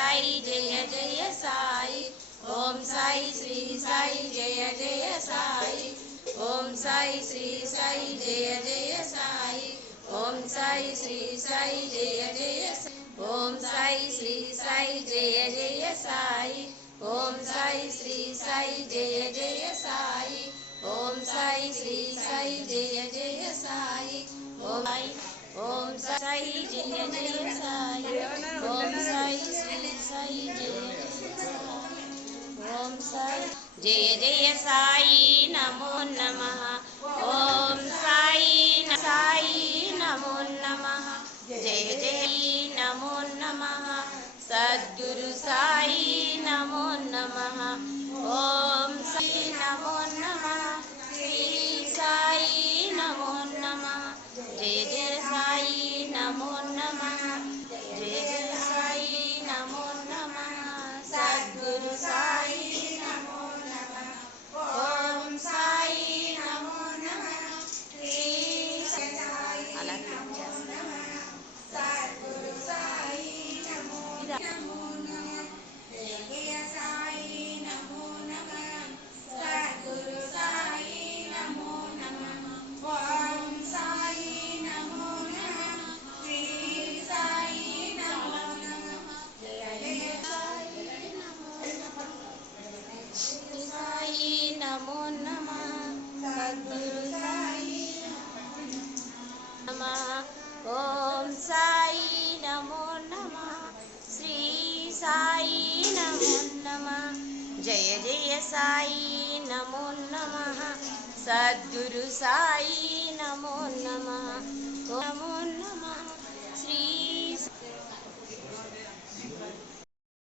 साई जय जय साई। ओम साई श्री साई जय जय साई। ओम साई श्री साई जय जय साई। ओम साई श्री साई जय जय साई। ओम साई श्री साई जय जय साई। ओम साई श्री साई जय जय साई। ओम साई श्री साई जय जय साई। ओम साई जय जय साई। ओम साई श्री साई जय जय साई। ओम साई जय जय साई नमो नमः। ओम साई साई नमो नमः। जय जय नमो नमः। सद्गुरु साई नमो नमः। ओम साई नमो नमः। श्री साई नमो नमः। जय जय साई नमो नमः। जय जय साई नमो नमः। सद्गुरु साई नमो नमः। ओम साई नमो नमः। श्री साई अला सद्गुरु साई नमो नमः। जय जय साई नमो नमः। सद्गुरु साई नमो नमः। ओम साई नमो नमः। श्री साई नमो नमः। जय जय साई नमो नमः। श्री साई नमो नमः। सद्गुरु साई नमः। ओम साई नमो नमः। श्री साई नमो नमः। जय जय साई नमो नमः। सद्गुरु साई नमो नमः। नमो नमः।